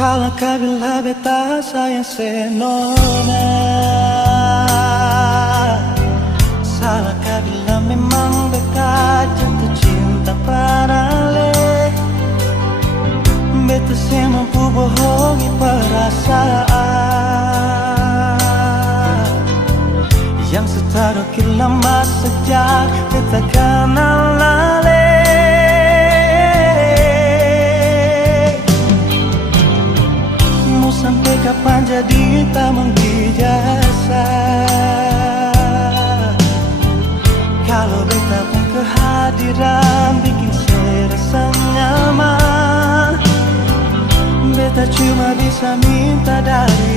Salahkah bila beta sayang senona? Salahkah bila memang beta jatuh cinta pada le? Beta saya mampu bohongi perasaan yang seterukir lama sejak beta kenal le. Mau sampai kapan jadi tamang dijasa? Kalau beta pun kehadiran bikin serasa nyaman, beta cuma bisa minta dari